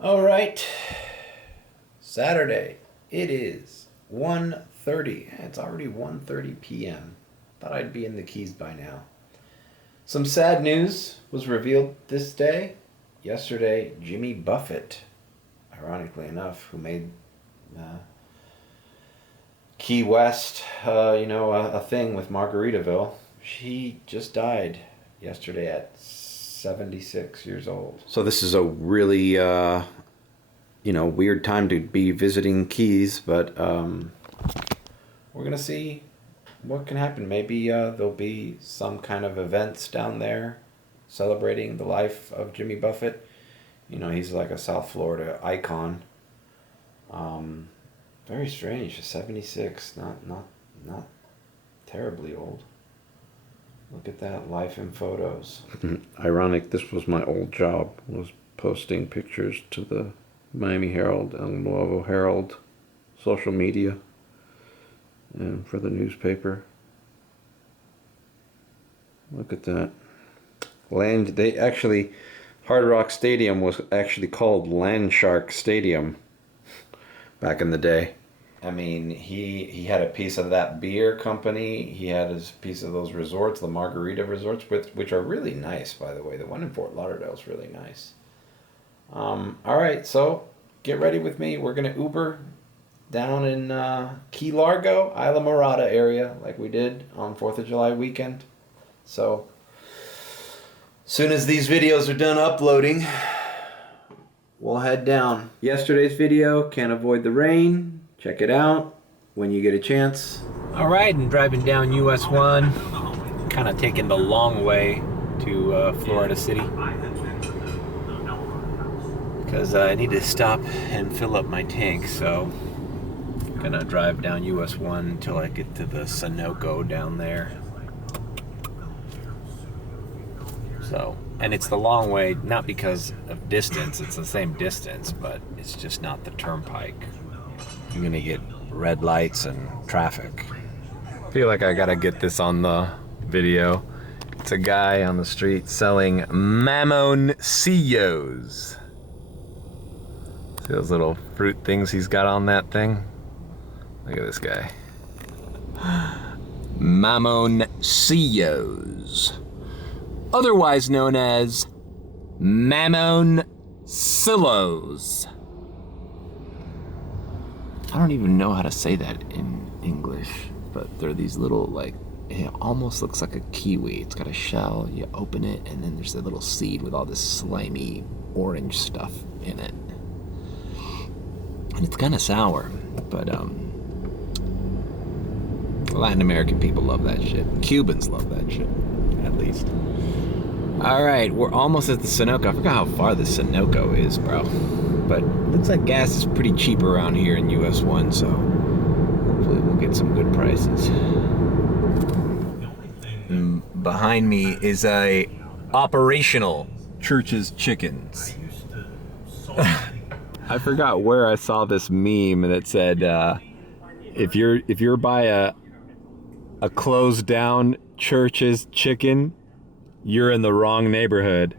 All right, Saturday. It is 1:30. It's already 1:30 p.m. Thought I'd be in the Keys by now. Some sad news was revealed this day. Yesterday, Jimmy Buffett, ironically enough, who made Key West, a thing with Margaritaville, she just died yesterday at 76 years old. So this is a really, weird time to be visiting Keys, but we're going to see what can happen. Maybe there'll be some kind of events down there celebrating the life of Jimmy Buffett. You know, he's like a South Florida icon. Very strange, 76, not terribly old. Look at that, life in photos. Ironic, this was my old job, was posting pictures to the Miami Herald, El Nuevo Herald, social media, and for the newspaper. Look at that. Hard Rock Stadium was actually called Land Shark Stadium back in the day. I mean, he had a piece of that beer company. He had his piece of those resorts, the Margarita resorts, which are really nice, by the way. The one in Fort Lauderdale is really nice. All right, so get ready with me. We're going to Uber down in Key Largo, Islamorada area, like we did on 4th of July weekend. So, soon as these videos are done uploading, we'll head down. Yesterday's video, Can't Avoid the Rain. Check it out when you get a chance. All right, and driving down US 1, kind of taking the long way to Florida City, because I need to stop and fill up my tank, so I'm gonna drive down US 1 until I get to the Sunoco down there. So, and it's the long way, not because of distance, it's the same distance, but it's just not the turnpike. I'm gonna get red lights and traffic. I feel like I gotta get this on the video. It's a guy on the street selling mamoncillos. See those little fruit things he's got on that thing? Look at this guy. Mamoncillos. Otherwise known as mamoncillos. I don't even know how to say that in English, but they're these little, it almost looks like a kiwi. It's got a shell, you open it, and then there's a little seed with all this slimy orange stuff in it. And it's kind of sour, but Latin American people love that shit. Cubans love that shit, at least. All right, we're almost at the Sunoco. I forgot how far the Sunoco is, bro. But looks like gas is pretty cheap around here in US 1, so hopefully we'll get some good prices. Behind me is a operational Church's Chickens. I forgot where I saw this meme that said, if you're by a closed down Church's Chicken, you're in the wrong neighborhood.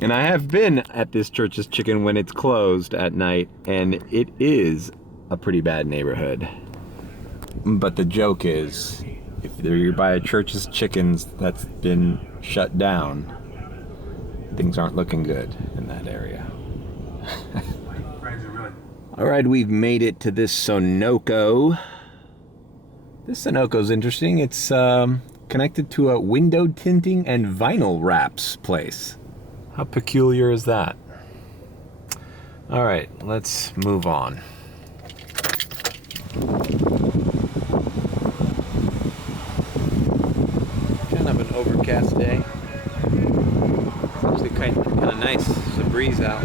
And I have been at this Church's Chicken when it's closed at night, and it is a pretty bad neighborhood. But the joke is, if you're by a Church's Chickens that's been shut down, things aren't looking good in that area. All right, we've made it to this Sunoco. This Sunoco's interesting. It's connected to a window tinting and vinyl wraps place. How peculiar is that? All right, let's move on. Kind of an overcast day. It's actually kind of nice. There's a breeze out.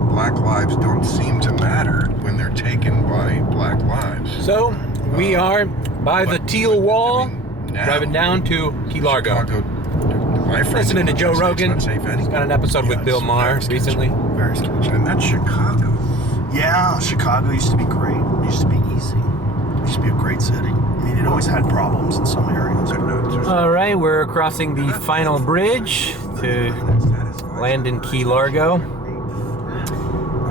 Black lives don't seem to matter when they're taken by black lives. So, we are by the Teal Wall, driving down to Key Largo. Chicago, Listening to Joe Rogan. He's got an episode with Bill Maher recently. Very sketchy. And that's Chicago. Yeah, Chicago used to be great. It used to be easy. It used to be a great city. I mean, it always had problems in some areas. All right, we're crossing the final bridge to land in Key Largo.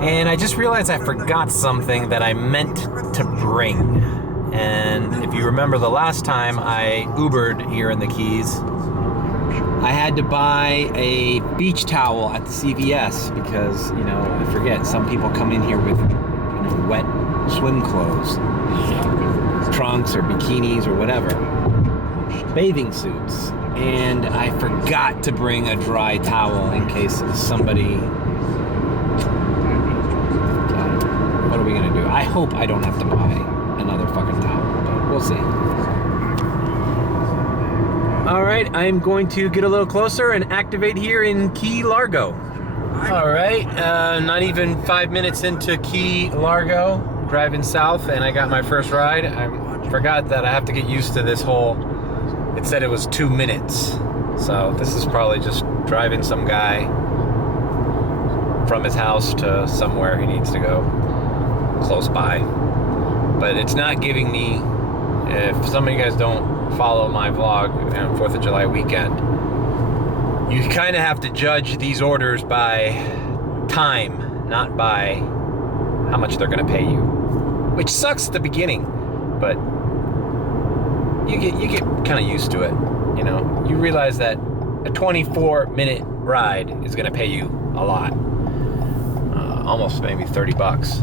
And I just realized I forgot something that I meant to bring. And if you remember the last time I Ubered here in the Keys, I had to buy a beach towel at the CVS because, you know, I forget, some people come in here with, you know, wet swim clothes, trunks or bikinis or whatever, bathing suits. And I forgot to bring a dry towel in case somebody... What are we gonna do? I hope I don't have to buy another fucking towel, but we'll see. All right, I'm going to get a little closer and activate here in Key Largo. All right, not even 5 minutes into Key Largo, driving south, and I got my first ride. I forgot that I have to get used to this whole, it said it was 2 minutes. So this is probably just driving some guy from his house to somewhere he needs to go, close by. But it's not giving me, if some of you guys don't follow my vlog on 4th of July weekend, you kind of have to judge these orders by time, not by how much they're going to pay you. Which sucks at the beginning, but you get kind of used to it. You know, you realize that a 24-minute ride is going to pay you a lot, almost maybe 30 bucks.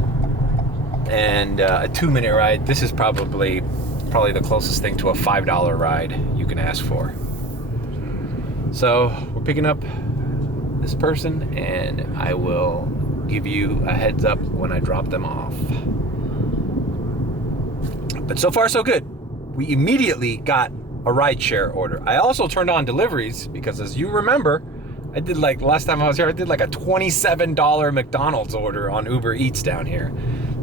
And a 2-minute ride, this is probably the closest thing to a $5 ride you can ask for. So we're picking up this person, and I will give you a heads up when I drop them off. But so far so good. We immediately got a rideshare order. I also turned on deliveries because, as you remember, I did, like, last time I was here, I did like a $27 McDonald's order on Uber Eats down here.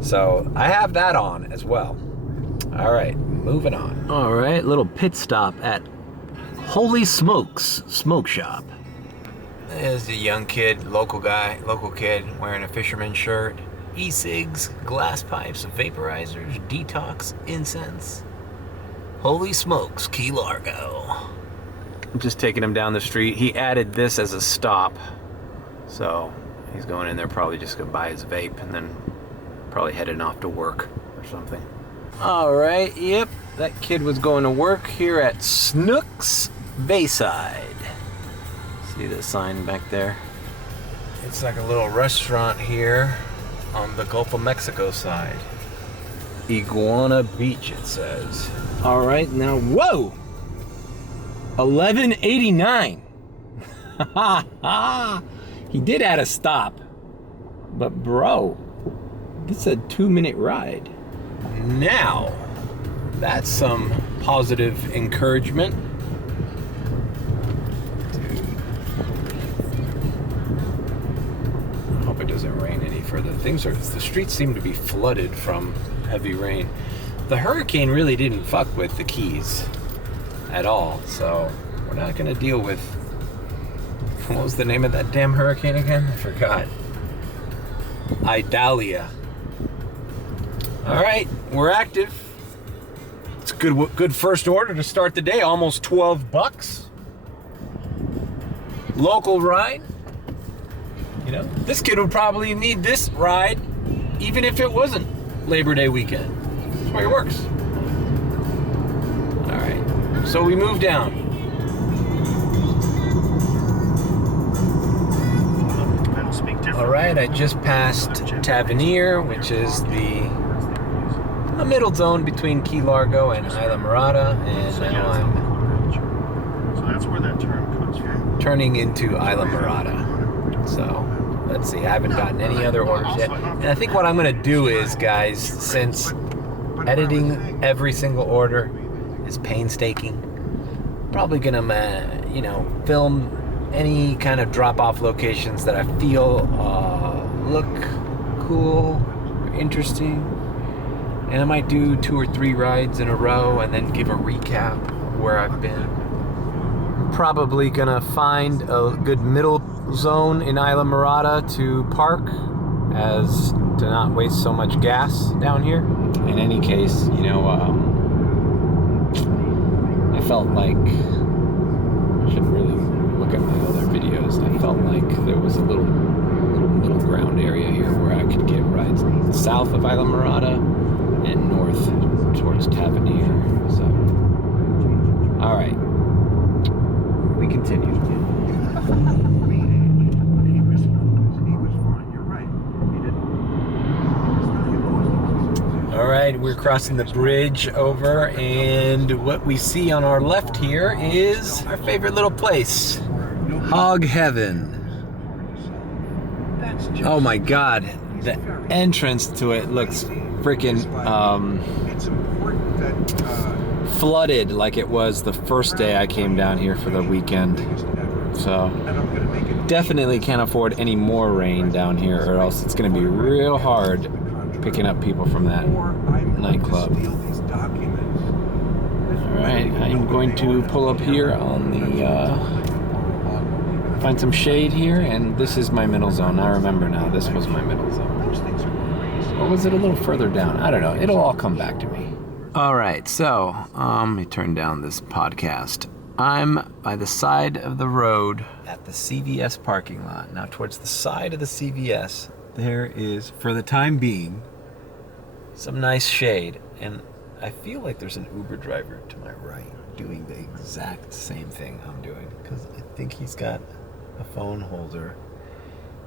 So I have that on as well. All right, moving on. All right, little pit stop at Holy Smokes Smoke Shop. There's a young kid, local kid, wearing a fisherman shirt. E-cigs, glass pipes, vaporizers, detox, incense. Holy Smokes, Key Largo. I'm just taking him down the street. He added this as a stop. So he's going in there probably just gonna buy his vape and then probably heading off to work or something. All right, yep, that kid was going to work here at Snook's Bayside. See the sign back there? It's like a little restaurant here on the Gulf of Mexico side. Iguana Beach, it says. All right, now, whoa! $11.89. He did add a stop, but bro, this is a 2-minute ride. Now, that's some positive encouragement. Dude. I hope it doesn't rain any further. The streets seem to be flooded from heavy rain. The hurricane really didn't fuck with the Keys at all, so we're not gonna deal with, what was the name of that damn hurricane again? I forgot. Idalia. All right, we're active. It's a good first order to start the day. Almost 12 bucks. Local ride. You know, this kid would probably need this ride even if it wasn't Labor Day weekend. That's the way it works. All right, so we move down. All right, I just passed Tavernier, which is the middle zone between Key Largo and Islamorada, and now I'm So that's where that term comes from. turning into Islamorada. So let's see, I haven't gotten any other orders yet. And I think what I'm gonna do is, guys, since editing every single order is painstaking, probably gonna, you know, film any kind of drop-off locations that I feel look cool or interesting. And I might do 2 or 3 rides in a row and then give a recap of where I've been. Probably gonna find a good middle zone in Islamorada to park, as to not waste so much gas down here. In any case, you know, felt like, I should really look at my other videos. I felt like there was a little middle ground area here where I could get rides south of Islamorada and north towards Tavernier. So, all right, we continue. All right, we're crossing the bridge over, and what we see on our left here is our favorite little place, Hog Heaven. Oh my God, the entrance to it looks freaking flooded like it was the first day I came down here for the weekend. So definitely can't afford any more rain down here, or else it's going to be real hard picking up people from that nightclub. Alright, I'm going to pull up here on the find some shade here, and this is my middle zone. I remember now, this was my middle zone. Or was it a little further down? I don't know, it'll all come back to me. Alright, so let me turn down this podcast. I'm by the side of the road at the CVS parking lot. Now towards the side of the CVS there is, for the time being, some nice shade, and I feel like there's an Uber driver to my right doing the exact same thing I'm doing, because I think he's got a phone holder,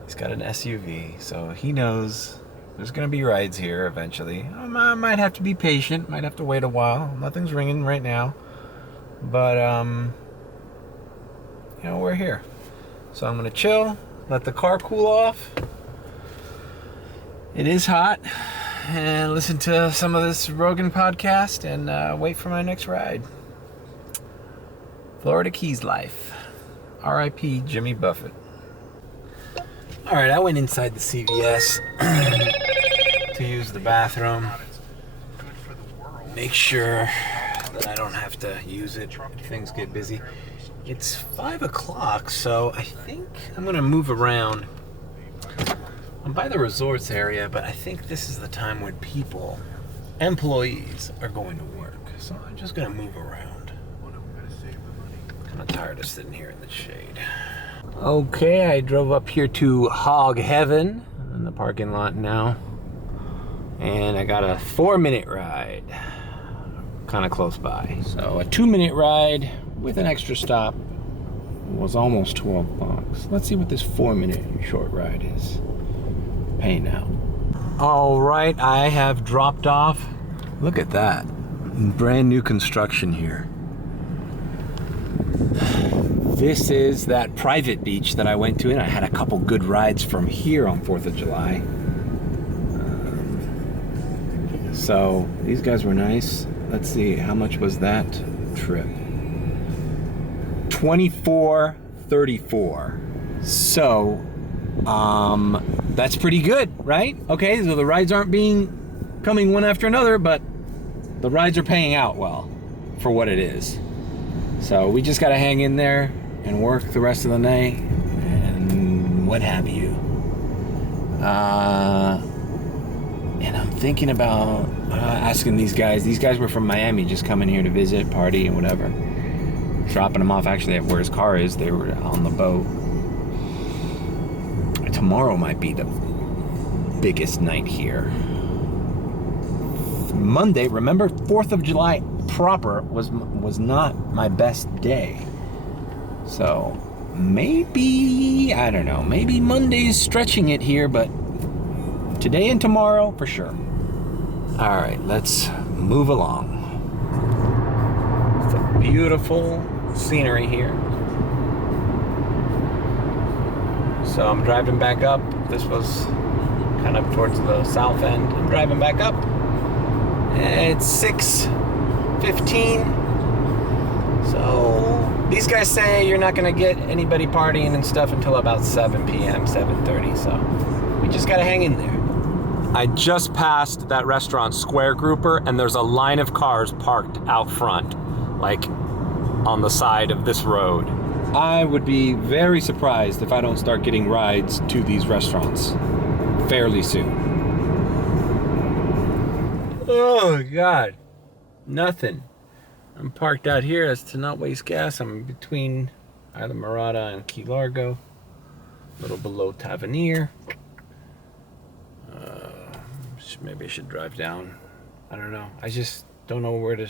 he's got an SUV, so he knows there's gonna be rides here eventually. I might have to be patient, might have to wait a while. Nothing's ringing right now, but you know, we're here, so I'm gonna chill, let the car cool off. It is hot, and listen to some of this Rogan podcast, and wait for my next ride. Florida Keys life. R.I.P. Jimmy Buffett. All right, I went inside the CVS to use the bathroom. Make sure that I don't have to use it if things get busy. It's 5 o'clock, so I think I'm gonna move around. I'm by the resorts area, but I think this is the time when people, employees, are going to work. So I'm just gonna move around. Kind of tired of sitting here in the shade. Okay, I drove up here to Hog Heaven in the parking lot now. And I got a 4-minute ride, kind of close by. So a 2-minute ride with an extra stop was almost 12 bucks. Let's see what this 4-minute short ride is paying out. All right, I have dropped off. Look at that, brand new construction here. This is that private beach that I went to, and I had a couple good rides from here on 4th of July. So these guys were nice. Let's see, how much was that trip? $24.34. So that's pretty good, right? Okay, so the rides aren't coming one after another, but the rides are paying out well for what it is. So we just got to hang in there and work the rest of the night and what have you. And I'm thinking about asking these guys. These guys were from Miami, just coming here to visit, party, and whatever. Dropping them off actually at where his car is. They were on the boat. Tomorrow might be the biggest night here. Monday, remember, 4th of July proper was not my best day. So maybe, I don't know, maybe Monday's stretching it here, but today and tomorrow for sure. All right, let's move along. It's a beautiful scenery here. So I'm driving back up. This was kind of towards the south end. I'm driving back up. It's 6:15. So these guys say you're not gonna get anybody partying and stuff until about 7 p.m., 7:30. So we just gotta hang in there. I just passed that restaurant Square Grouper, and there's a line of cars parked out front, like on the side of this road. I would be very surprised if I don't start getting rides to these restaurants fairly soon. Oh God, nothing. I'm parked out here as to not waste gas. I'm between Islamorada and Key Largo, a little below Tavernier. Maybe I should drive down. I don't know. I just don't know where to.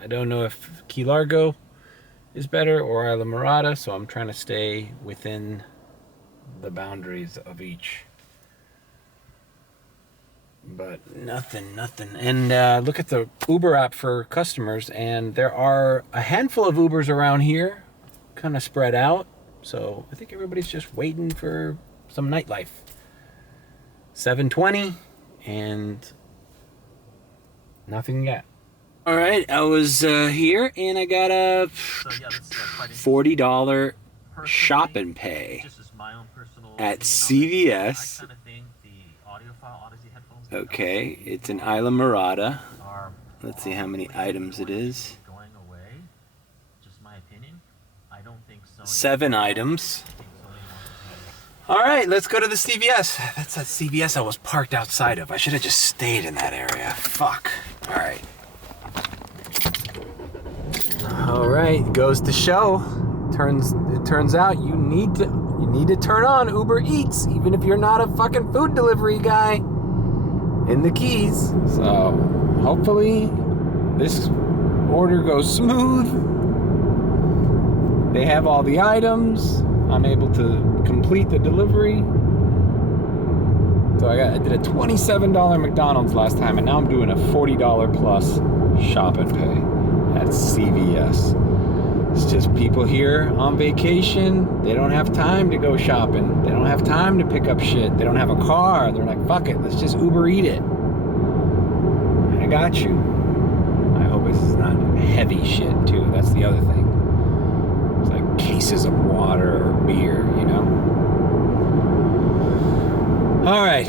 I don't know if Key Largo is better or Islamorada, so I'm trying to stay within the boundaries of each. But nothing. And look at the Uber app for customers, and there are a handful of Ubers around here, kind of spread out. So I think everybody's just waiting for some nightlife. 7:20 and nothing yet. All right, I was here and I got a $40 shop and pay at CVS. Okay, it's an Islamorada. Let's see how many items it is. 7 items. All right, let's go to the CVS. That's that CVS I was parked outside of. I should have just stayed in that area. Fuck. All right. All right, goes to show. It turns out you need to turn on Uber Eats, even if you're not a fucking food delivery guy, in the Keys. So hopefully this order goes smooth. They have all the items. I'm able to complete the delivery. So I did a $27 McDonald's last time, and now I'm doing a $40 plus shop and pay at CVS. It's just people here on vacation. They don't have time to go shopping. They don't have time to pick up shit. They don't have a car. They're like, fuck it, let's just Uber eat it. I got you. I hope this is not heavy shit too. That's the other thing. It's like cases of water or beer, you know? All right,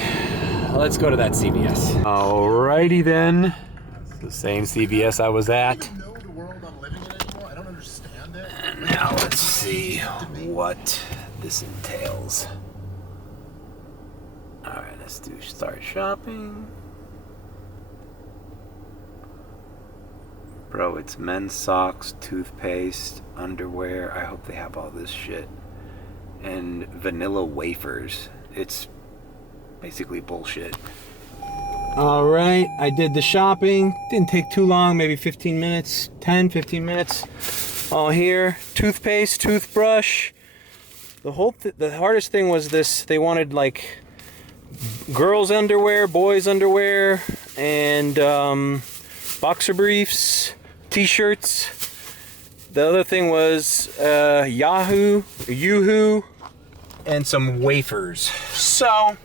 let's go to that CVS. Alrighty then. It's the same CVS I was at. And now let's see what this entails. Alright, let's do start shopping. Bro, it's men's socks, toothpaste, underwear. I hope they have all this shit. And vanilla wafers. It's basically bullshit. Alright, I did the shopping. Didn't take too long, maybe 15 minutes, 10, 15 minutes. All here. Toothpaste, toothbrush. The hardest thing was this. They wanted like girls' underwear, boys' underwear, and boxer briefs, t-shirts. The other thing was Yoo-hoo, and some wafers. So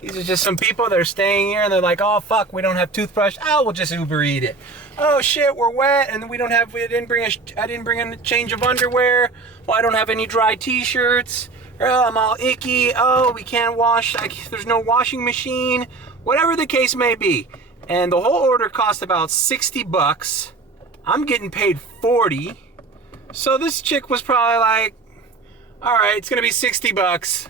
these are just some people that are staying here, and they're like, "Oh fuck, we don't have toothbrush. Oh, we'll just Uber eat it. Oh shit, we're wet, and I didn't bring a change of underwear. Well, I don't have any dry t-shirts. Oh, I'm all icky. Oh, we can't wash. There's no washing machine. Whatever the case may be." And the whole order cost about $60. I'm getting paid $40. So this chick was probably like, "All right, it's gonna be $60.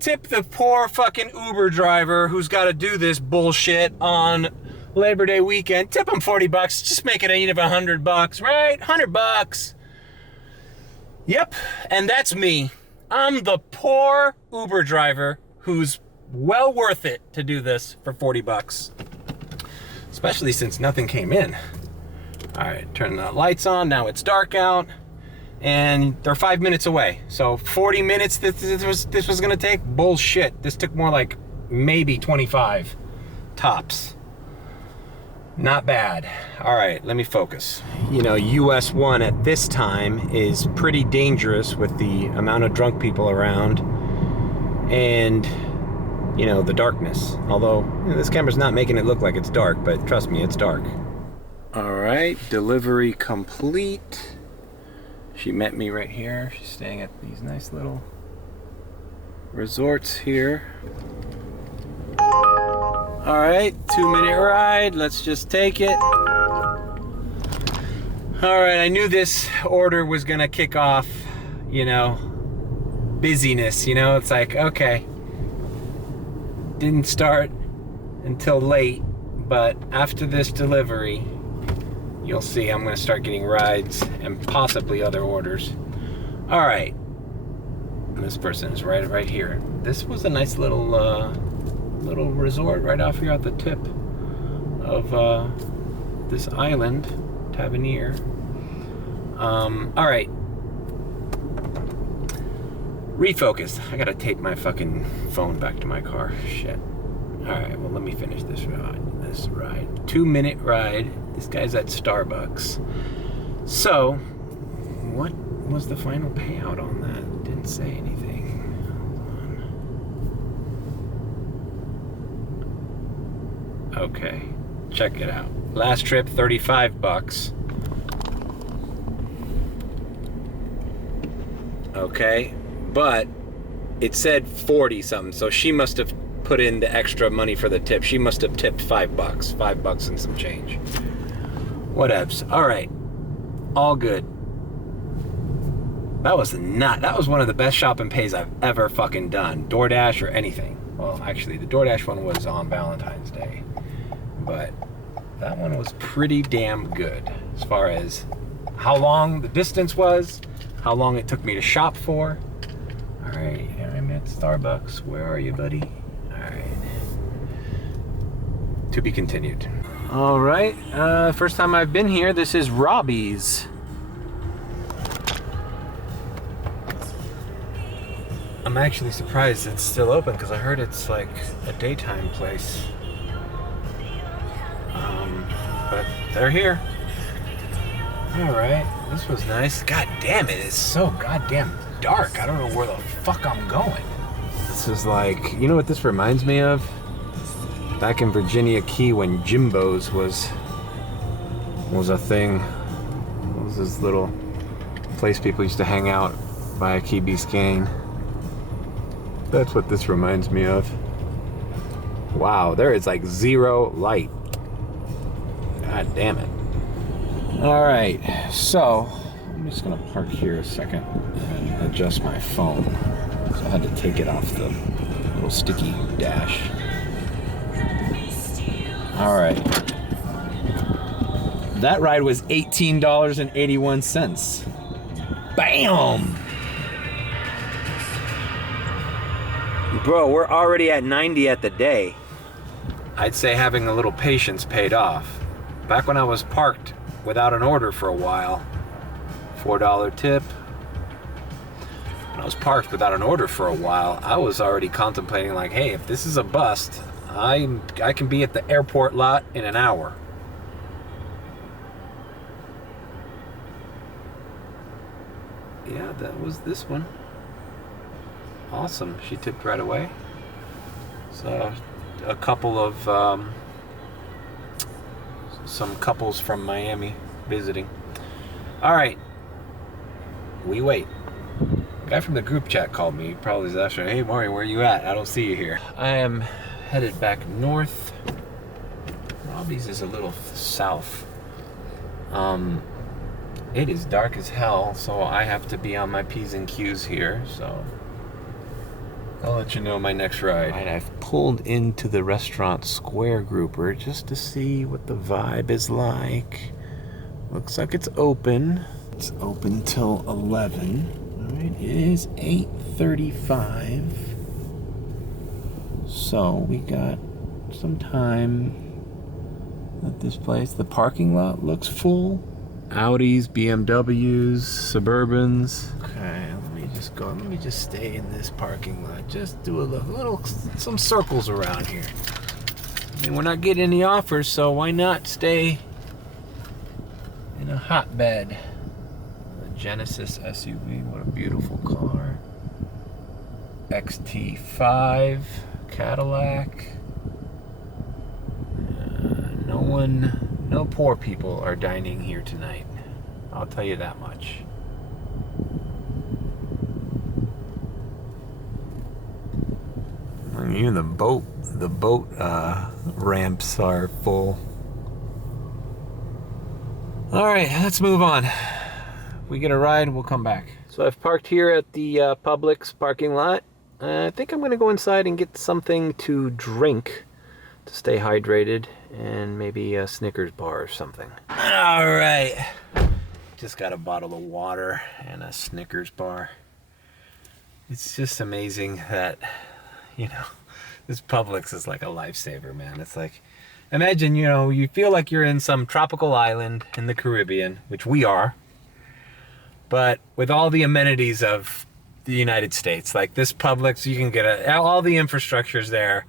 Tip the poor fucking Uber driver who's got to do this bullshit on Labor Day weekend. Tip him $40. Just make it even $100, right? $100. Yep, and that's me. I'm the poor Uber driver who's well worth it to do this for $40. Especially since nothing came in. All right, turn the lights on. Now it's dark out, and they're 5 minutes away. So 40 minutes this was gonna take? Bullshit. This took more like maybe 25 tops. Not bad. All right, let me focus. You know, US 1 at this time is pretty dangerous with the amount of drunk people around and, you know, the darkness. Although, you know, this camera's not making it look like it's dark, but trust me, it's dark. All right, delivery complete. She met me right here. She's staying at these nice little resorts here. All right, 2-minute ride. Let's just take it. All right, I knew this order was gonna kick off, you know, busyness, you know? It's like, okay, didn't start until late, but after this delivery, you'll see I'm gonna start getting rides and possibly other orders. All right, this person is right here. This was a nice little little resort right off here at the tip of this island, Tavernier. All right, refocus. I gotta take my fucking phone back to my car. Shit. All right, well, let me finish this ride. 2-minute ride. This guy's at Starbucks. So, what was the final payout on that? Didn't say anything. Hold on. Okay, check it out. Last trip, $35. Okay, but it said 40 something, so she must have put in the extra money for the tip. She must have tipped $5 and some change. Whatevs. All right, all good. That was one of the best shopping pays I've ever fucking done. DoorDash or anything. Well, actually, the DoorDash one was on Valentine's Day, but that one was pretty damn good as far as how long the distance was, how long it took me to shop for. All right, I'm at Starbucks. Where are you, buddy? All right. To be continued. All right, first time I've been here. This is Robbie's. I'm actually surprised it's still open because I heard it's like a daytime place. But they're here. All right, this was nice. God damn it, it's so goddamn dark. I don't know where the fuck I'm going. This is like, you know what this reminds me of? Back in Virginia Key when Jimbo's was a thing. It was this little place people used to hang out by Key Biscayne. That's what this reminds me of. Wow, there is like zero light. God damn it. All right, so I'm just gonna park here a second and adjust my phone. So I had to take it off the little sticky dash. All right. That ride was $18.81. Bam! Bro, we're already at 90 at the day. I'd say having a little patience paid off. Back when I was parked without an order for a while, $4 tip. When I was parked without an order for a while, I was already contemplating like, hey, if this is a bust, I can be at the airport lot in an hour. Yeah, that was this one. Awesome, she tipped right away. So a couple of some couples from Miami visiting. All right, we wait. A guy from the group chat called me. He probably was asking, hey Maury, where you at? I don't see you here. I am headed back north. Robbie's is a little south. It is dark as hell, so I have to be on my P's and Q's here, so I'll let you know my next ride. Right, I've pulled into the restaurant Square Grouper just to see what the vibe is like. Looks like it's open. It's open till 11. All right, it is 8:35. So we got some time at this place. The parking lot looks full. Audis, BMWs, Suburbans. Okay, let me just stay in this parking lot. Just do some circles around here. I mean, we're not getting any offers, so why not stay in a hotbed? The Genesis SUV, what a beautiful car. XT5 Cadillac. No poor people are dining here tonight. I'll tell you that much. I mean, even the boat ramps are full. All right, let's move on. If we get a ride, we'll come back. So I've parked here at the Publix parking lot. I think I'm gonna go inside and get something to drink to stay hydrated, and maybe a Snickers bar or something. All right. Just got a bottle of water and a Snickers bar. It's just amazing that, you know, this Publix is like a lifesaver, man. It's like, imagine, you know, you feel like you're in some tropical island in the Caribbean, which we are, but with all the amenities of the United States. Like this Publix, you can get all the infrastructure's there,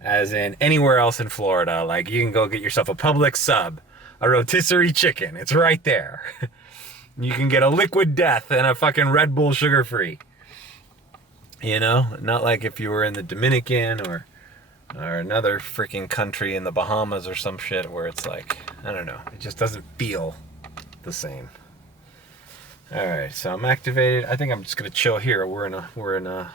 as in anywhere else in Florida. Like you can go get yourself a Publix sub, a rotisserie chicken. It's right there. You can get a Liquid Death and a fucking Red Bull sugar-free. You know, not like if you were in the Dominican or another freaking country in the Bahamas or some shit where it's like, I don't know, it just doesn't feel the same. All right, so I'm activated. I think I'm just gonna chill here. We're in a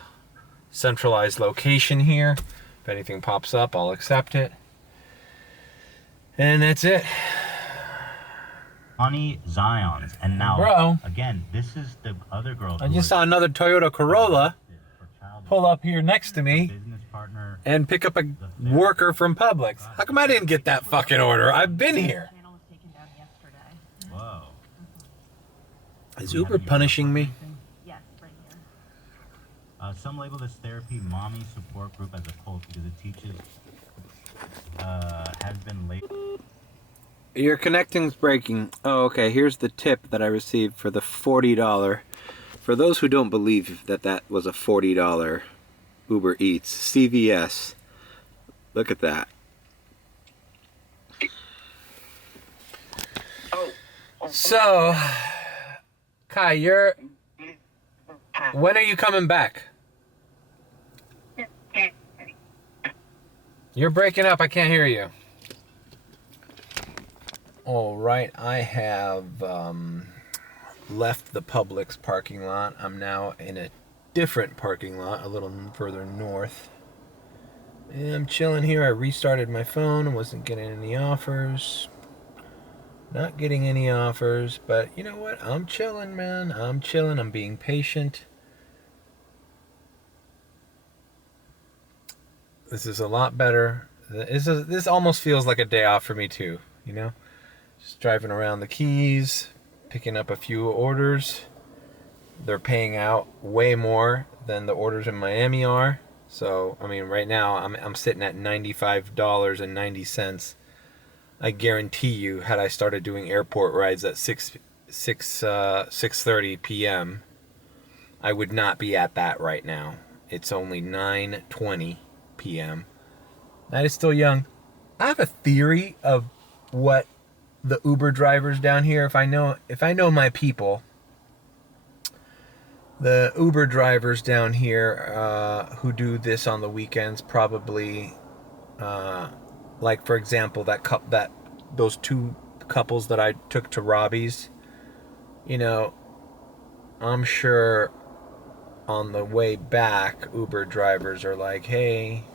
centralized location here. If anything pops up, I'll accept it. And that's it. Honey Zions. And now, Bro, again, this is the other girl. I just saw another Toyota Corolla pull up here next to me and pick up a worker from Publix. How come I didn't get that fucking order? I've been here. Whoa. Is Uber punishing me? Yes, right here. Some label this therapy mommy support group as a cult because it teaches has been late. Your connecting's breaking. Oh, okay. Here's the tip that I received for the $40. For those who don't believe that that was a $40 Uber Eats, CVS. Look at that. So, Kai, when are you coming back? You're breaking up. I can't hear you. All right, I have left the Publix parking lot. I'm now in a different parking lot, a little further north. And I'm chilling here. I restarted my phone. I wasn't getting any offers. Not getting any offers, but you know what? I'm chilling, man. I'm chilling. I'm being patient. This is a lot better. This almost feels like a day off for me too, you know? Just driving around the Keys, picking up a few orders. They're paying out way more than the orders in Miami are. So, I mean, right now I'm sitting at $95.90. I guarantee you, had I started doing airport rides at 6:30 p.m., I would not be at that right now. It's only 9:20 p.m. That is still young. I have a theory of what the Uber drivers down here, if I know my people, the Uber drivers down here who do this on the weekends probably, like for example, those two couples that I took to Robbie's, you know, I'm sure on the way back, Uber drivers are like, hey,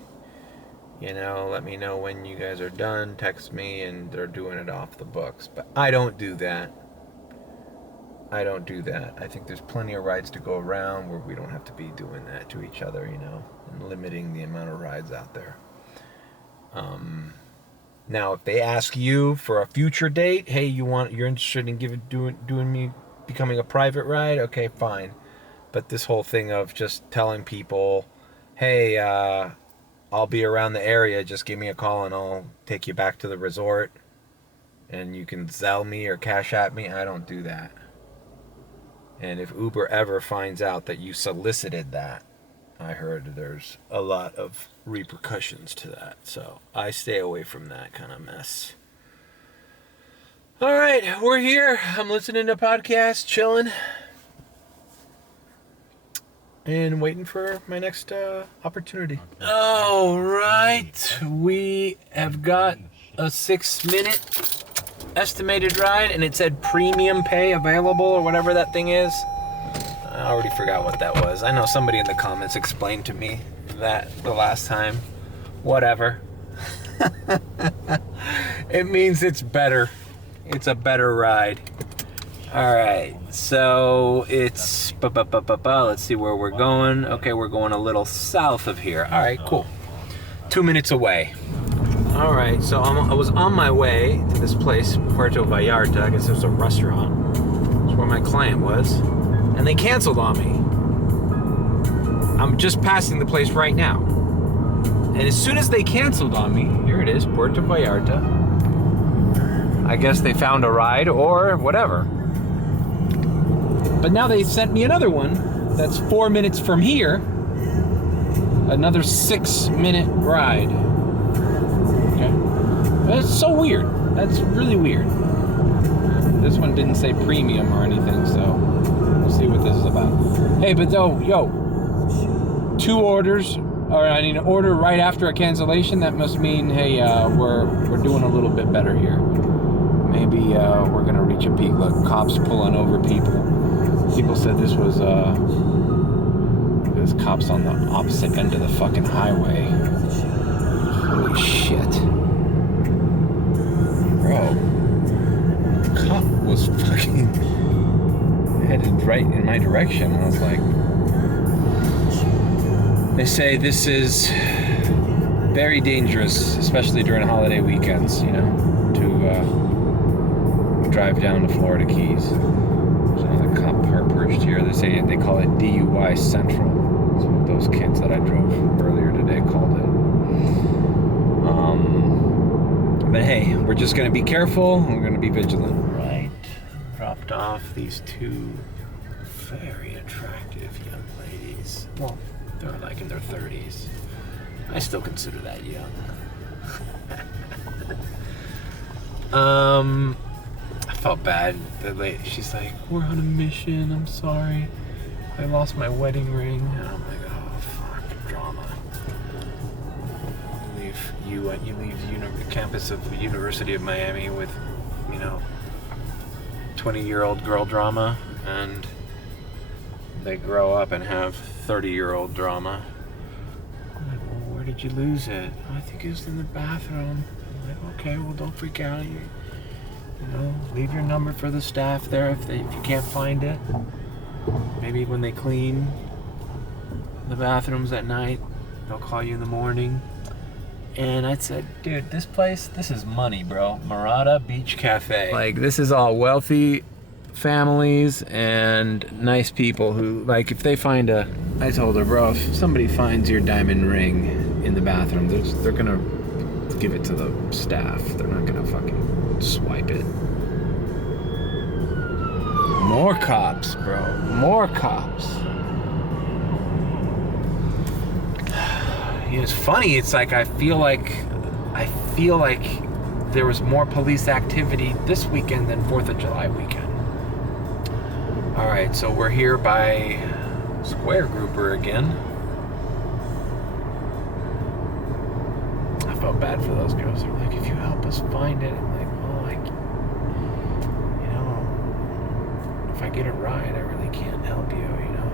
you know, let me know when you guys are done, text me, and they're doing it off the books. But I don't do that. I think there's plenty of rides to go around where we don't have to be doing that to each other, you know, and limiting the amount of rides out there. Now, if they ask you for a future date, hey, you're interested in doing me becoming a private ride, okay, fine. But this whole thing of just telling people, hey, I'll be around the area, just give me a call and I'll take you back to the resort and you can Zelle me or Cash App me, I don't do that. And if Uber ever finds out that you solicited that, I heard there's a lot of repercussions to that. So I stay away from that kind of mess. All right, we're here. I'm listening to podcasts, chilling, and waiting for my next opportunity. All right, we have got a 6-minute estimated ride, and it said premium pay available or whatever that thing is. I already forgot what that was. I know somebody in the comments explained to me that the last time. Whatever. It means it's better. It's a better ride. All right, so it's let's see where we're going. Okay, we're going a little south of here. All right, cool. 2 minutes away. All right, so I was on my way to this place, Puerto Vallarta. I guess it was a restaurant. It's where my client was. And they canceled on me. I'm just passing the place right now. And as soon as they canceled on me, here it is, Puerto Vallarta. I guess they found a ride or whatever. But now they sent me another one that's 4 minutes from here. Another 6-minute ride. Okay. That's so weird. That's really weird. This one didn't say premium or anything, so we'll see what this is about. Hey, but though, yo, 2 orders, or I need an order right after a cancellation. That must mean, hey, we're doing a little bit better here. Maybe we're gonna reach a peak. Look, cops pulling over people. People said this was there's cops on the opposite end of the fucking highway. Holy shit, bro! Cop was fucking headed right in my direction. I was like, they say this is very dangerous, especially during holiday weekends, you know, to drive down to Florida Keys. There's another cop car perched here. They call it DUI Central. That's what those kids that I drove earlier today called it. But hey, we're just gonna be careful. We're gonna be vigilant. Right. Dropped off these 2 very attractive young ladies. Well, they're like in their 30s. I still consider that young. I felt bad. The lady, she's like, "We're on a mission. I'm sorry. I lost my wedding ring." And I'm like, "Oh fuck, drama." You leave the campus of the University of Miami with, you know, 20-year-old girl drama, and they grow up and have 30-year-old drama. I'm like, "Well, where did you lose it?" "Oh, I think it was in the bathroom." I'm like, "Okay, well, don't freak out. You know, leave your number for the staff there if you can't find it. Maybe when they clean the bathrooms at night, they'll call you in the morning." And I said, "Dude, this is money, bro. Marada Beach Cafe. Like, this is all wealthy families and nice people who, like, if they find I told her, bro, if somebody finds your diamond ring in the bathroom, they're gonna give it to the staff. They're not gonna fucking swipe it." More cops, bro. More cops. It's funny. It's like I feel like there was more police activity this weekend than 4th of July weekend. All right, so we're here by Square Grouper again. I felt bad for those girls. They're like, "If you help us find it," I'm like, "Well, you know, if I get a ride, I really can't help you, you know."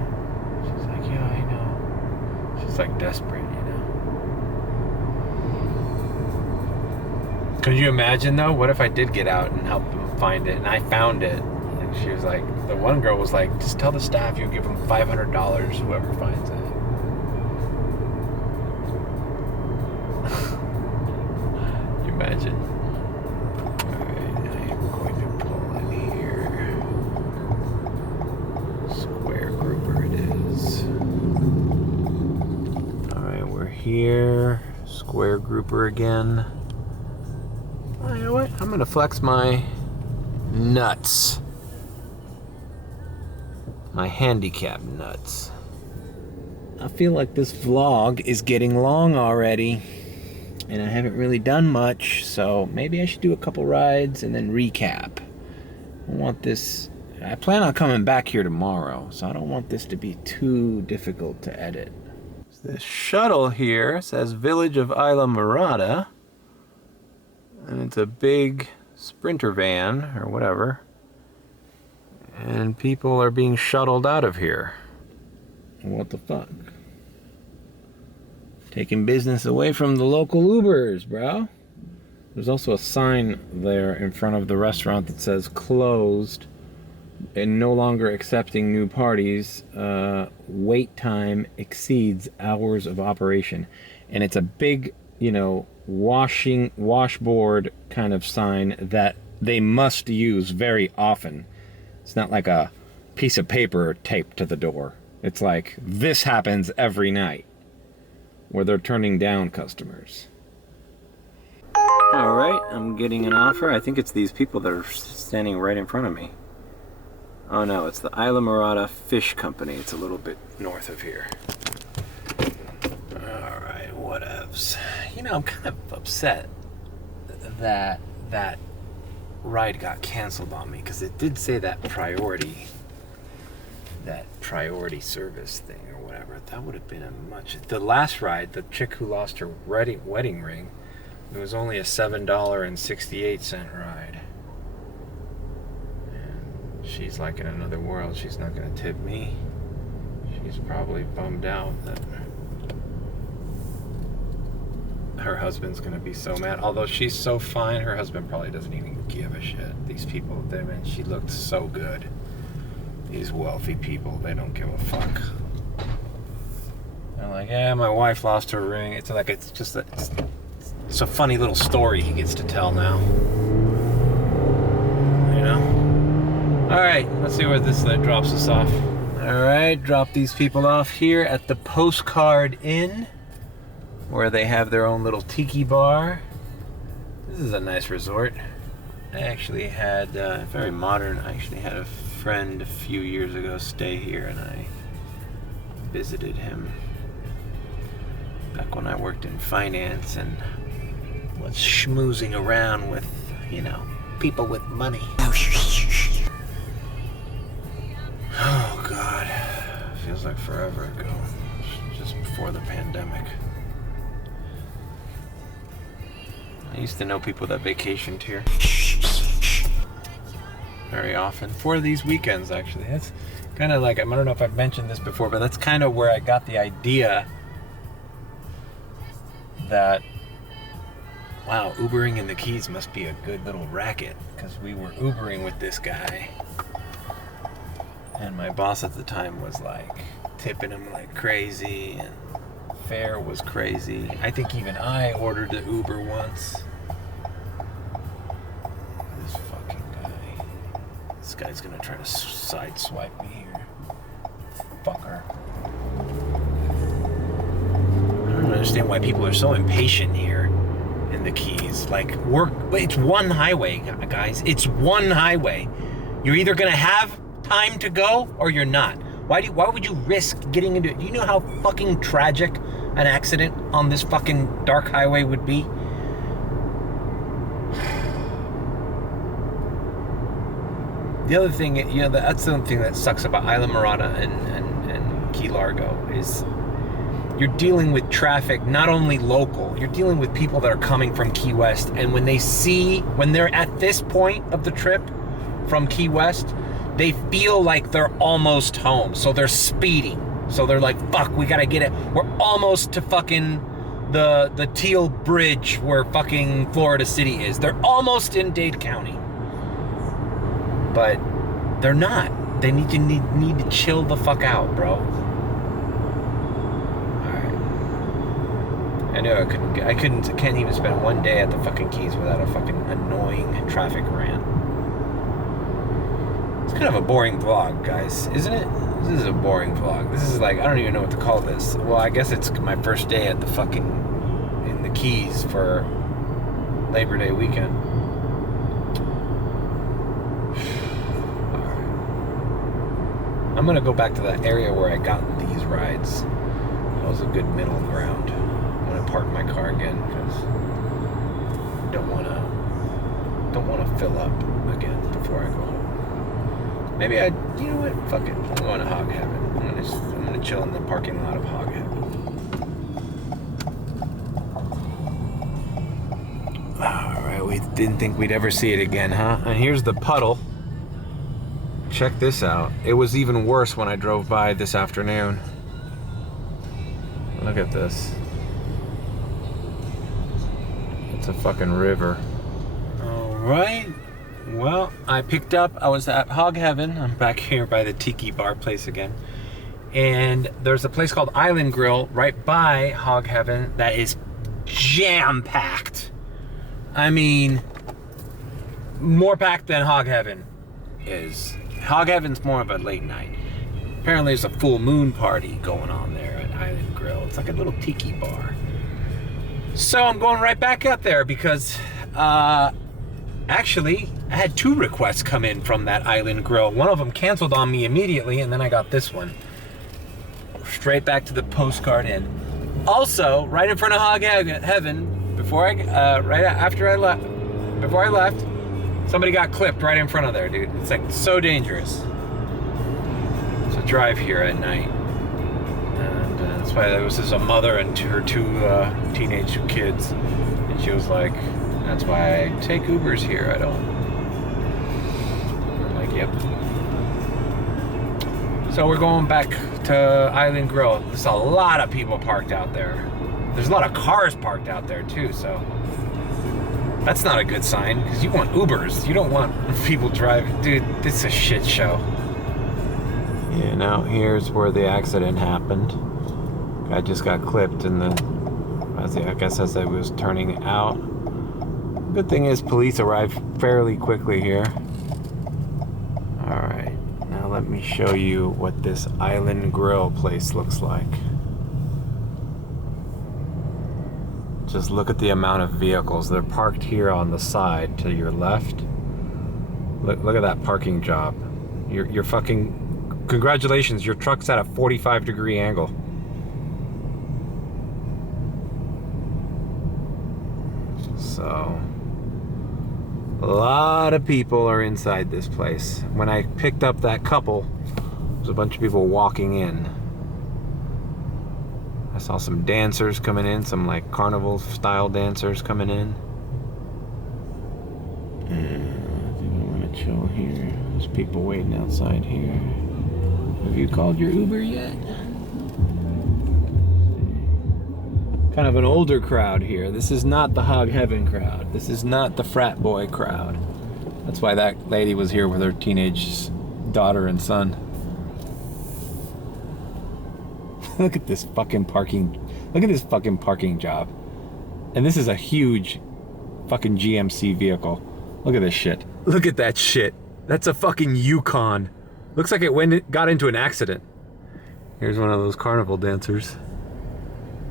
She's like, "Yeah, I know." She's like desperate, you know. Could you imagine though? What if I did get out and help them find it, and I found it? And she was like, the one girl was like, "Just tell the staff you'll give them $500, whoever finds it." You imagine? Alright, I am going to pull in here. Square Grouper it is. Alright, we're here. Square Grouper again. Oh, you know what? I'm gonna flex my nuts. My handicap nuts. I feel like this vlog is getting long already, and I haven't really done much, so maybe I should do a couple rides and then recap. I plan on coming back here tomorrow, so I don't want this to be too difficult to edit. This shuttle here says Village of Islamorada, and it's a big Sprinter van or whatever, and people are being shuttled out of here. What the fuck? Taking business away from the local Ubers, bro. There's also a sign there in front of the restaurant that says closed and no longer accepting new parties. Wait time exceeds hours of operation. And it's a big, you know, washboard kind of sign that they must use very often. It's not like a piece of paper taped to the door. It's like, this happens every night, where they're turning down customers. All right, I'm getting an offer. I think it's these people that are standing right in front of me. Oh no, it's the Islamorada Fish Company. It's a little bit north of here. All right, whatevs. You know, I'm kind of upset that that ride got canceled on me, because it did say that priority service thing or whatever. That would have been a much. The last ride, the chick who lost her wedding ring, it was only a $7.68 ride. And she's like in another world. She's not going to tip me. She's probably bummed out that her husband's going to be so mad. Although she's so fine, her husband probably doesn't even give a shit. These people, man, she looked so good. These wealthy people, they don't give a fuck. They're like, yeah, my wife lost her ring. It's like, it's a funny little story he gets to tell now. You know? All right, let's see where this drops us off. All right, drop these people off here at the Postcard Inn, where they have their own little tiki bar. This is a nice resort. I actually had, very modern, I actually had a friend a few years ago stay here, and I visited him back when I worked in finance and was schmoozing around with, you know, people with money. Oh God, feels like forever ago, just before the pandemic. I used to know people that vacationed here very often for these weekends, actually. That's kind of like, I don't know if I've mentioned this before, but that's kind of where I got the idea that, wow, Ubering in the Keys must be a good little racket, because we were Ubering with this guy, and my boss at the time was like tipping him like crazy, and fare was crazy. I think even I ordered the Uber once. This fucking guy. This guy's gonna try to sideswipe me here. Fucker. I don't understand why people are so impatient here in the Keys. Like, it's one highway, guys. It's one highway. You're either gonna have time to go or you're not. Why would you risk getting into it? Do you know how fucking tragic an accident on this fucking dark highway would be? The other thing, you know, that's the thing that sucks about Islamorada and Key Largo is you're dealing with traffic, not only local, you're dealing with people that are coming from Key West, and when they're at this point of the trip from Key West, they feel like they're almost home, so they're speeding. So they're like, fuck, we gotta get it. We're almost to fucking the Teal Bridge where fucking Florida City is. They're almost in Dade County. But they're not. They need to chill the fuck out, bro. Alright. I know I can't even spend one day at the fucking Keys without a fucking annoying traffic rant. It's kind of a boring vlog, guys, isn't it? This is a boring vlog. This is like, I don't even know what to call this. Well, I guess it's my first day at the fucking, in the Keys for Labor Day weekend. Alright. I'm gonna go back to that area where I got these rides. That was a good middle ground. I'm gonna park my car again because I don't wanna fill up again before I go home. Maybe you know what? Fuck it. I'm going to Hog Heaven. I'm gonna chill in the parking lot of Hog Heaven. Alright, we didn't think we'd ever see it again, huh? And here's the puddle. Check this out. It was even worse when I drove by this afternoon. Look at this. It's a fucking river. Alright. Well, I was at Hog Heaven. I'm back here by the Tiki Bar place again. And there's a place called Island Grill right by Hog Heaven that is jam-packed. I mean, more packed than Hog Heaven is. Hog Heaven's more of a late night. Apparently there's a full moon party going on there at Island Grill. It's like a little tiki bar. So I'm going right back out there because, actually, I had 2 requests come in from that Island Grill. One of them canceled on me immediately, and then I got this one. Straight back to the Postcard Inn. Also, right in front of Hog Heaven, before I left, somebody got clipped right in front of there, dude. It's like so dangerous to drive here at night. And that's why there was a mother and her 2 teenage kids, and she was like, "That's why I take Ubers here. I don't." I'm like, "Yep." So we're going back to Island Grill. There's a lot of people parked out there. There's a lot of cars parked out there too, so that's not a good sign, because you want Ubers. You don't want people driving. Dude, it's a shit show. Yeah, now here's where the accident happened. Guy just got clipped in I guess as I was turning out. Good thing is police arrived fairly quickly here. Alright, now let me show you what this Island Grill place looks like. Just look at the amount of vehicles. They're parked here on the side to your left. Look at that parking job. You're fucking... Congratulations, your truck's at a 45-degree angle. So... a lot of people are inside this place. When I picked up that couple, there's a bunch of people walking in. I saw some dancers coming in, some like carnival style dancers coming in. And I think I'm gonna chill here. There's people waiting outside here. Have you called your Uber yet? Kind of an older crowd here. This is not the Hog Heaven crowd. This is not the frat boy crowd. That's why that lady was here with her teenage daughter and son. Look at this fucking parking. Look at this fucking parking job. And this is a huge fucking GMC vehicle. Look at this shit. Look at that shit. That's a fucking Yukon. Looks like it got into an accident. Here's one of those carnival dancers.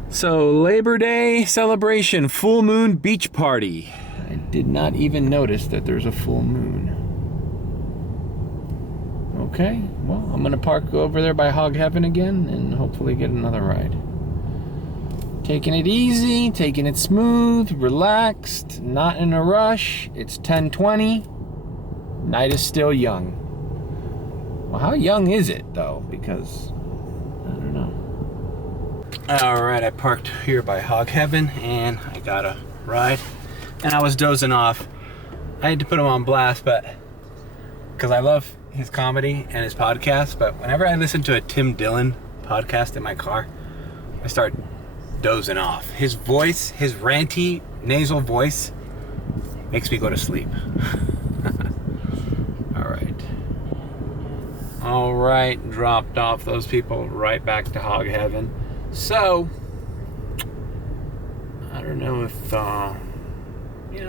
So, Labor Day celebration, full moon beach party. I did not even notice that there's a full moon. Okay, well, I'm gonna park over there by Hog Heaven again and hopefully get another ride. Taking it easy, taking it smooth, relaxed, not in a rush. It's 10:20. Night is still young. Well, how young is it though? Because I don't know. Alright, I parked here by Hog Heaven and I got a ride. And I was dozing off. I had to put him on blast, but because I love his comedy and his podcast, but whenever I listen to a Tim Dillon podcast in my car, I start dozing off. His voice, his ranty nasal voice makes me go to sleep. All right, dropped off those people right back to Hog Heaven. So I don't know if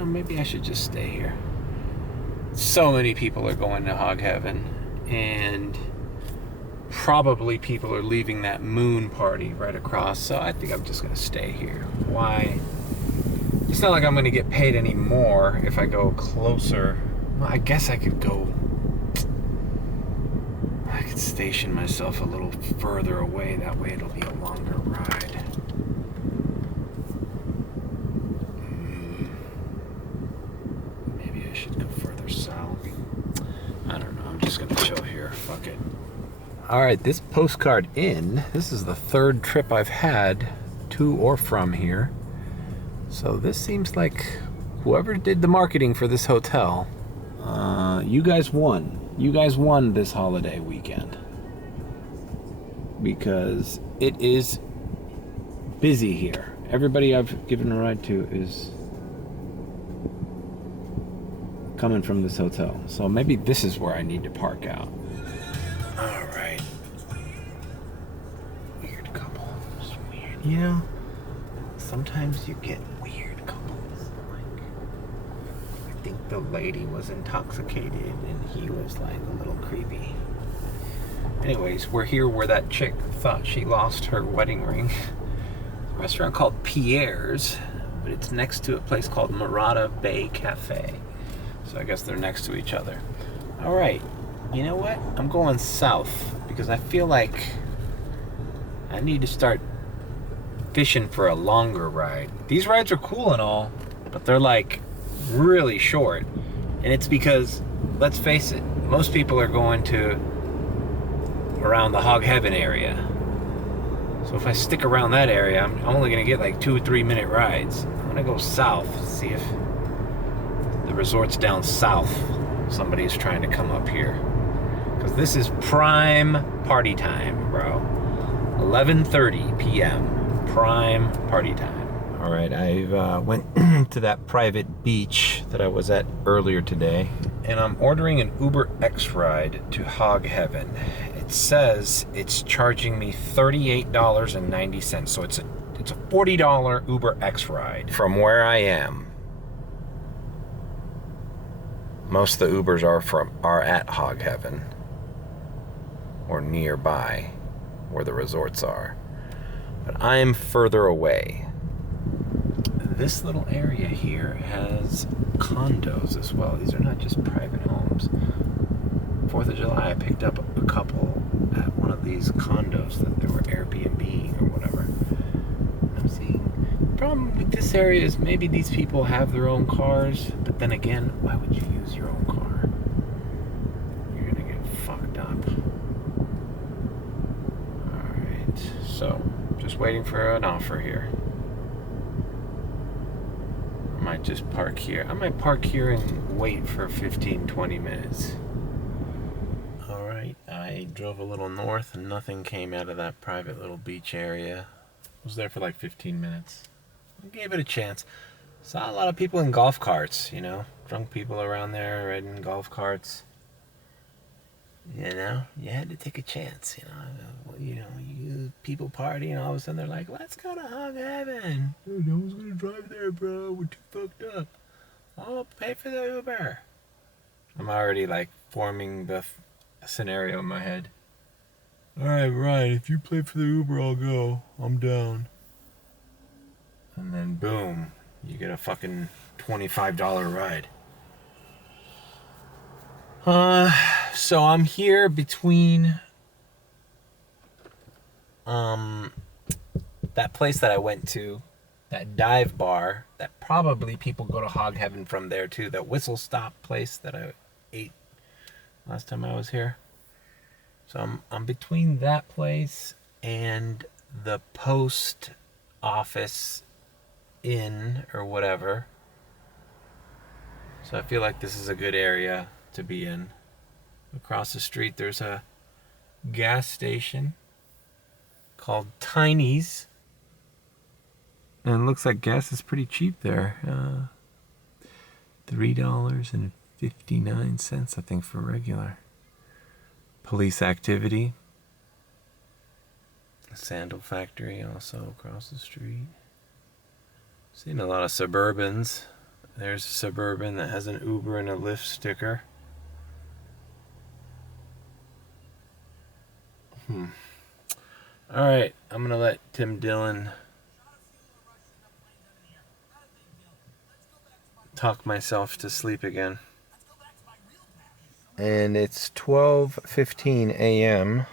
maybe I should just stay here. So many people are going to Hog Heaven, and probably people are leaving that moon party right across, so I think I'm just gonna stay here. Why? It's not like I'm gonna get paid any more if I go closer. Well, I guess I could station myself a little further away. That way it'll be a longer ride. Maybe I should go further south. I don't know. I'm just gonna chill here. Fuck it. Alright, this Postcard Inn, this is the third trip I've had to or from here. So this seems like whoever did the marketing for this hotel, you guys won. You guys won this holiday weekend. Because it is busy here. Everybody I've given a ride to is coming from this hotel. So maybe this is where I need to park out. Alright. Weird couple. It's weird. sometimes you get weird couples. Like, I think the lady was intoxicated and he was like a little creepy. Anyways, we're here where that chick thought she lost her wedding ring. A restaurant called Pierre's, but it's next to a place called Morada Bay Cafe. So I guess they're next to each other. All right, you know what? I'm going south because I feel like I need to start fishing for a longer ride. These rides are cool and all, but they're like really short. And it's because, let's face it, most people are going to around the Hog Heaven area. So if I stick around that area, I'm only gonna get like 2 or 3 minute rides. I'm gonna go south, see if the resorts down south, somebody's trying to come up here. Because this is prime party time, bro. 11:30 p.m. Prime party time. All right, I went to that private beach that I was at earlier today, and I'm ordering an Uber X ride to Hog Heaven. It says it's charging me $38.90, so it's a $40 Uber X ride from where I am. Most of the Ubers are at Hog Heaven or nearby where the resorts are, but I'm further away. This little area here has condos as well. These are not just private homes. 4th of July, I picked up a couple at one of these condos that they were Airbnb or whatever. I'm seeing the problem with this area is maybe these people have their own cars, but then again, why would you use your own car? You're gonna get fucked up. Alright, so just waiting for an offer here. I might just park here. I might park here and wait for 15-20 minutes. Alright, I drove a little north and nothing came out of that private little beach area. I was there for like 15 minutes. I gave it a chance. Saw a lot of people in golf carts, you know, drunk people around there riding golf carts. You know, you had to take a chance, you people party and all of a sudden they're like, let's go to Hog Heaven. Oh, no one's gonna drive there, bro. We're too fucked up. I'll pay for the Uber. I'm already like forming the scenario in my head. Alright, Ryan, if you pay for the Uber, I'll go. I'm down. And then boom, you get a fucking $25 ride. So I'm here between that place that I went to, that dive bar, that probably people go to Hog Heaven from there too, that Whistle Stop place that I ate last time I was here. So I'm between that place and the post office inn or whatever. So I feel like this is a good area to be in. Across the street there's a gas station called Tiny's, and it looks like gas is pretty cheap there. $3.59 I think for regular. Police activity. A sandal factory also across the street. Seen a lot of Suburbans. There's a Suburban that has an Uber and a Lyft sticker. Alright, I'm gonna let Tim Dillon talk myself to sleep again. And it's 12:15 a.m.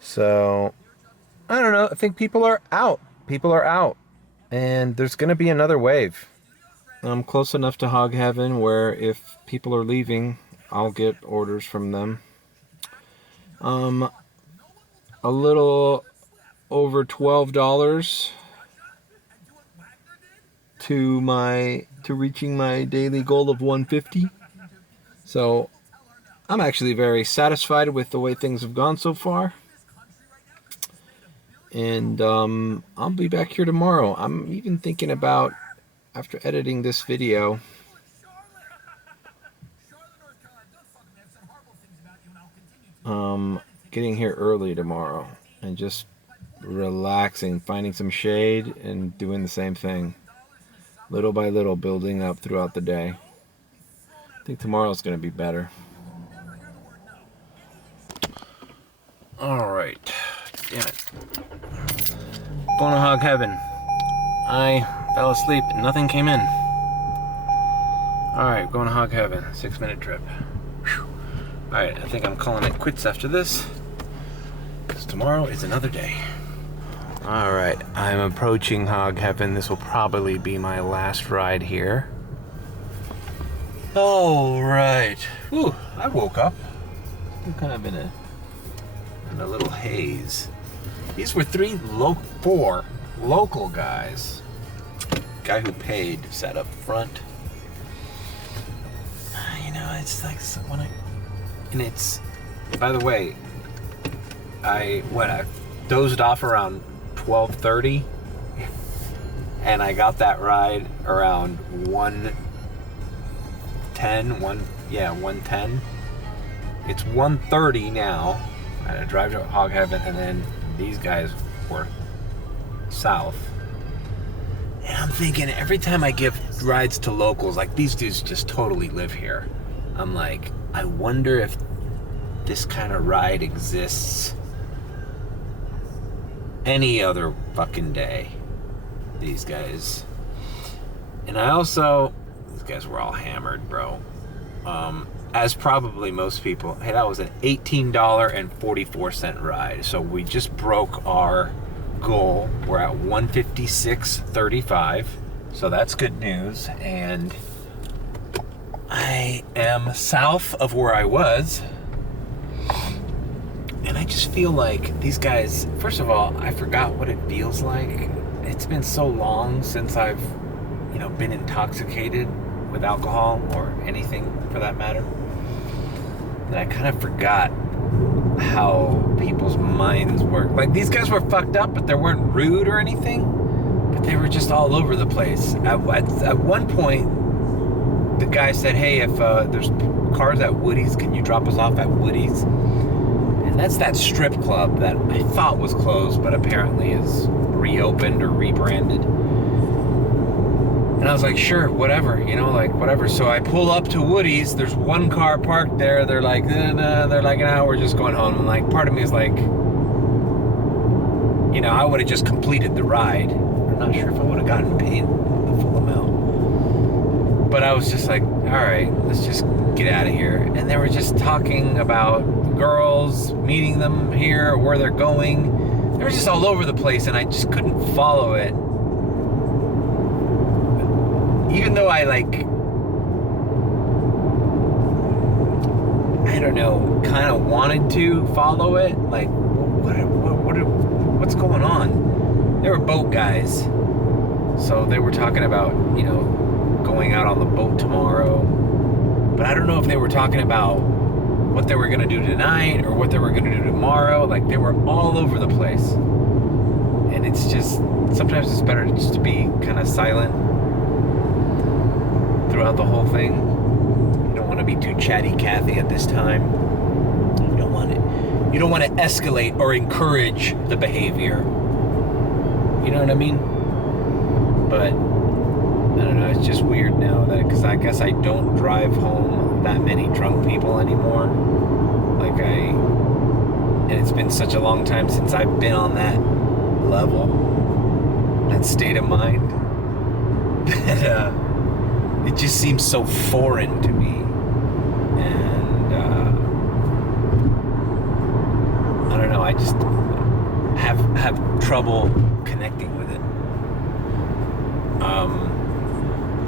So, I don't know, I think people are out. People are out. And there's gonna be another wave. I'm close enough to Hog Heaven where if people are leaving, I'll get orders from them. A little over $12 to reaching my daily goal of $150. So I'm actually very satisfied with the way things have gone so far. And I'll be back here tomorrow. I'm even thinking about, after editing this video, getting here early tomorrow and just relaxing, finding some shade and doing the same thing. Little by little, building up throughout the day. I think tomorrow's going to be better. All right. Damn it. Going to hog heaven. I fell asleep and nothing came in. All right, going to hog heaven. 6-minute trip. Whew. All right, I think I'm calling it quits after this, because tomorrow is another day. All right, I'm approaching hog heaven. This will probably be my last ride here. All right. Whew, I woke up. I'm kind of in a little haze. These were four local guys. Guy who paid sat up front. You know, it's like and it's, by the way, I dozed off around 12:30, and I got that ride around 1:10. It's 1:30 now. I drive to hog heaven, and then these guys were south. And I'm thinking, every time I give rides to locals, like, these dudes just totally live here. I'm like, I wonder if this kind of ride exists any other fucking day. These guys. And these guys were all hammered, bro. As probably most people. Hey, that was an $18.44 ride. So we just broke our goal. We're at 156.35. So that's good news. And I am south of where I was. And I just feel like these guys, first of all, I forgot what it feels like. It's been so long since I've, been intoxicated with alcohol or anything for that matter, that I kind of forgot how people's minds work. Like, these guys were fucked up, but they weren't rude or anything, but they were just all over the place. At one point, the guy said, hey, if there's cars at Woody's, can you drop us off at Woody's? And that's that strip club that I thought was closed, but apparently is reopened or rebranded. And I was like, sure, whatever, whatever. So I pull up to Woody's. There's one car parked there. They're like, they're like, no, we're just going home. And like, part of me is like, I would have just completed the ride. I'm not sure if I would have gotten paid the full amount. But I was just like, all right, let's just get out of here. And they were just talking about girls, meeting them here, where they're going. They were just all over the place, and I just couldn't follow it. Even though I kind of wanted to follow it. Like, what's going on? They were boat guys, so they were talking about going out on the boat tomorrow. But I don't know if they were talking about what they were gonna do tonight or what they were gonna do tomorrow. Like, they were all over the place, and it's just sometimes it's better just to be kind of silent throughout the whole thing. You don't want to be too chatty Cathy at this time. You don't want to escalate or encourage the behavior. You know what I mean? But I don't know, it's just weird now that, because I guess I don't drive home that many drunk people anymore. And it's been such a long time since I've been on that level, that state of mind, that it just seems so foreign to me, and I don't know. I just have trouble connecting with it.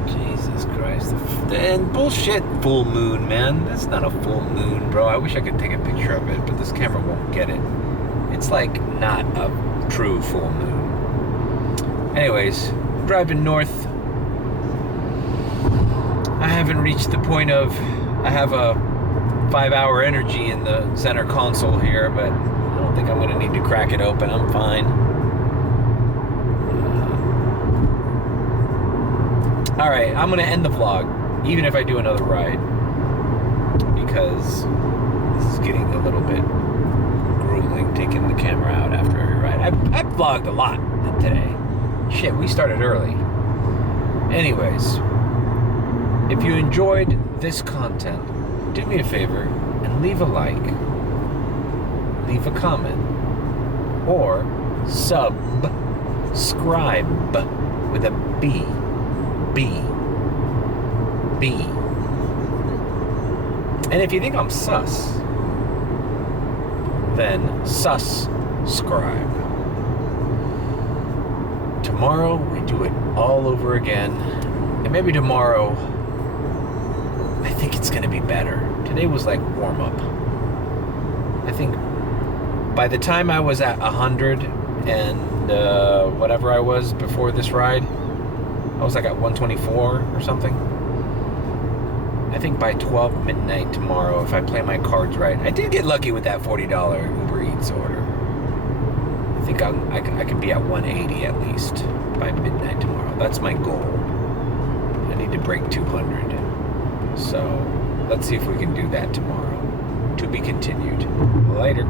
Jesus Christ, and bullshit. Full moon, man. That's not a full moon, bro. I wish I could take a picture of it, but this camera won't get it. It's like not a true full moon. Anyways, driving north. I haven't reached the point of, I have a 5-hour energy in the center console here, but I don't think I'm going to need to crack it open. I'm fine. Alright, I'm going to end the vlog, even if I do another ride, because this is getting a little bit grueling, taking the camera out after every ride. I vlogged a lot today. Shit, we started early. Anyways, if you enjoyed this content, do me a favor and leave a like, leave a comment, or subscribe with a B. And if you think I'm sus, then subscribe. Tomorrow we do it all over again, and maybe tomorrow I think it's gonna be better. Today was like warm up. I think by the time I was at 100 and whatever I was before this ride, I was like at 124 or something. I think by 12 midnight tomorrow, if I play my cards right, I did get lucky with that $40 Uber Eats order. I think I could be at 180 at least by midnight tomorrow. That's my goal. I need to break 200. So let's see if we can do that tomorrow. To be continued. Later.